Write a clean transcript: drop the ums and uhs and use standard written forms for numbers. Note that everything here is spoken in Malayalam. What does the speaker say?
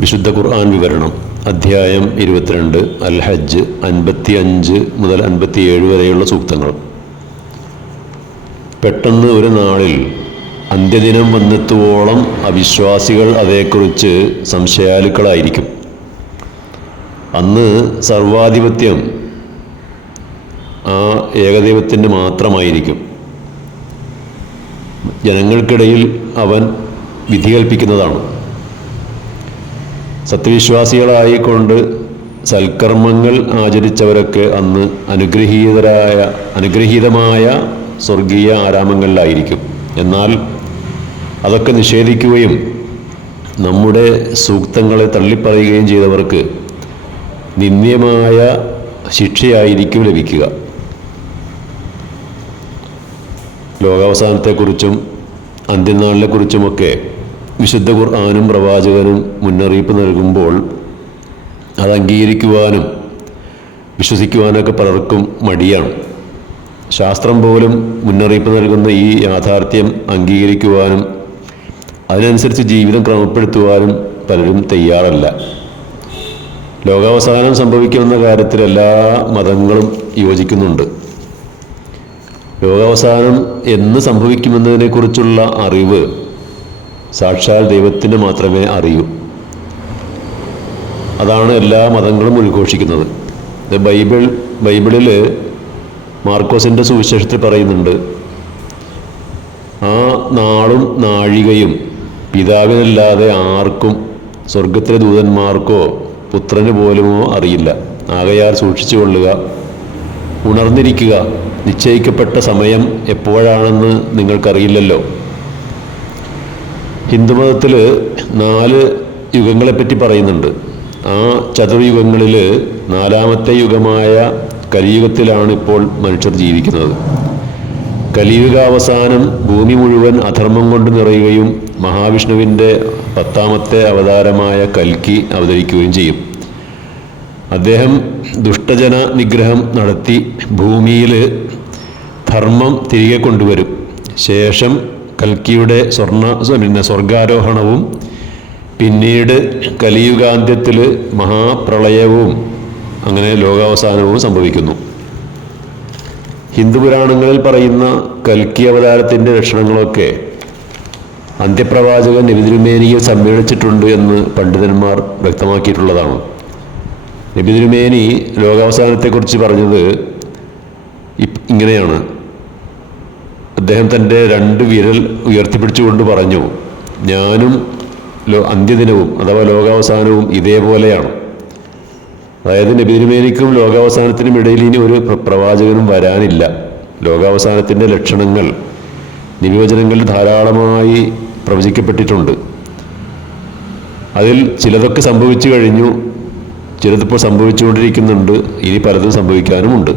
വിശുദ്ധ ഖുർആൻ വിവരണം അധ്യായം 22 അൽ ഹജ്ജ് 55 മുതൽ 57 വരെയുള്ള സൂക്തങ്ങൾ. പെട്ടെന്ന് ഒരു നാളിൽ അന്ത്യദിനം വന്നെത്തുവോളം അവിശ്വാസികൾ അതേക്കുറിച്ച് സംശയാലുക്കളായിരിക്കും. അന്ന് സർവാധിപത്യം ആ ഏകദൈവത്തിൻ്റെ മാത്രമായിരിക്കും. ജനങ്ങൾക്കിടയിൽ അവൻ വിധി കൽപ്പിക്കുന്നതാണ്. സത്യവിശ്വാസികളായിക്കൊണ്ട് സൽക്കർമ്മങ്ങൾ ആചരിച്ചവരൊക്കെ അന്ന് അനുഗ്രഹീതമായ സ്വർഗീയ ആരാമങ്ങളിലായിരിക്കും. എന്നാൽ അതൊക്കെ നിഷേധിക്കുകയും നമ്മുടെ സൂക്തങ്ങളെ തള്ളിപ്പറയുകയും ചെയ്തവർക്ക് നിന്ദ്യമായ ശിക്ഷയായിരിക്കും ലഭിക്കുക. ലോകാവസാനത്തെക്കുറിച്ചും അന്ത്യനാളിനെക്കുറിച്ചുമൊക്കെ വിശുദ്ധ ഖുർആനും പ്രവാചകനും മുന്നറിയിപ്പ് നൽകുമ്പോൾ അത് അംഗീകരിക്കുവാനും വിശ്വസിക്കുവാനൊക്കെ പലർക്കും മടിയാണ്. ശാസ്ത്രം പോലും മുന്നറിയിപ്പ് നൽകുന്ന ഈ യാഥാർത്ഥ്യം അംഗീകരിക്കുവാനും അതിനനുസരിച്ച് ജീവിതം ക്രമപ്പെടുത്തുവാനും പലരും തയ്യാറല്ല. ലോകാവസാനം സംഭവിക്കുമെന്ന കാര്യത്തിൽ എല്ലാ മതങ്ങളും യോജിക്കുന്നുണ്ട്. ലോകാവസാനം എന്ന് സംഭവിക്കുമെന്നതിനെക്കുറിച്ചുള്ള അറിവ് സാക്ഷാൽ ദൈവത്തിന് മാത്രമേ അറിയൂ. അതാണ് എല്ലാ മതങ്ങളും ഉദ്ഘോഷിക്കുന്നത്. ബൈബിളിൽ മാർക്കോസിൻ്റെ സുവിശേഷത്തിൽ പറയുന്നുണ്ട്, ആ നാളും നാഴികയും പിതാവിനല്ലാതെ ആർക്കും സ്വർഗത്തിലെ ദൂതന്മാർക്കോ പുത്രന് പോലുമോ അറിയില്ല. ആകയാൽ സൂക്ഷിച്ചു കൊള്ളുക, ഉണർന്നിരിക്കുക. നിശ്ചയിക്കപ്പെട്ട സമയം എപ്പോഴാണെന്ന് നിങ്ങൾക്കറിയില്ലല്ലോ. ഹിന്ദുമതത്തിൽ 4 യുഗങ്ങളെപ്പറ്റി പറയുന്നുണ്ട്. ആ ചതുർയുഗങ്ങളിൽ 4ാമത്തെ യുഗമായ കലിയുഗത്തിലാണ് ഇപ്പോൾ മനുഷ്യർ ജീവിക്കുന്നത്. കലിയുഗാവസാനം ഭൂമി മുഴുവൻ അധർമ്മം കൊണ്ട് നിറയുകയും മഹാവിഷ്ണുവിൻ്റെ 10ാമത്തെ അവതാരമായ കൽക്കി അവതരിക്കുകയും ചെയ്യും. അദ്ദേഹം ദുഷ്ടജന നിഗ്രഹം നടത്തി ഭൂമിയിൽ ധർമ്മം തിരികെ കൊണ്ടുവരും. ശേഷം കൽക്കിയുടെ സ്വർഗാരോഹണവും പിന്നീട് കലിയുഗാന്ത്യത്തിൽ മഹാപ്രളയവും അങ്ങനെ ലോകാവസാനവും സംഭവിക്കുന്നു. ഹിന്ദുപുരാണങ്ങളിൽ പറയുന്ന കൽക്കി അവതാരത്തിൻ്റെ ലക്ഷണങ്ങളൊക്കെ അന്ത്യപ്രവാചകൻ നബി തിരുമേനിയിൽ സമ്മേളിച്ചിട്ടുണ്ട് എന്ന് പണ്ഡിതന്മാർ വ്യക്തമാക്കിയിട്ടുള്ളതാണ്. നബി തിരുമേനി ലോകാവസാനത്തെക്കുറിച്ച് പറഞ്ഞത് ഇങ്ങനെയാണ്. അദ്ദേഹം തൻ്റെ 2 വിരൽ ഉയർത്തിപ്പിടിച്ചുകൊണ്ട് പറഞ്ഞു, ഞാനും അന്ത്യദിനവും അഥവാ ലോകാവസാനവും ഇതേപോലെയാണ്. അതായത് നബി തിരുമേനിക്കും ലോകാവസാനത്തിനും ഇടയിൽ ഇനി ഒരു പ്രവാചകനും വരാനില്ല. ലോകാവസാനത്തിൻ്റെ ലക്ഷണങ്ങൾ നിബിവചനങ്ങളിൽ ധാരാളമായി പ്രവചിക്കപ്പെട്ടിട്ടുണ്ട്. അതിൽ ചിലതൊക്കെ സംഭവിച്ചു കഴിഞ്ഞു, ചിലതിപ്പോൾ സംഭവിച്ചുകൊണ്ടിരിക്കുന്നുണ്ട്, ഇനി പലതും സംഭവിക്കാനുമുണ്ട്.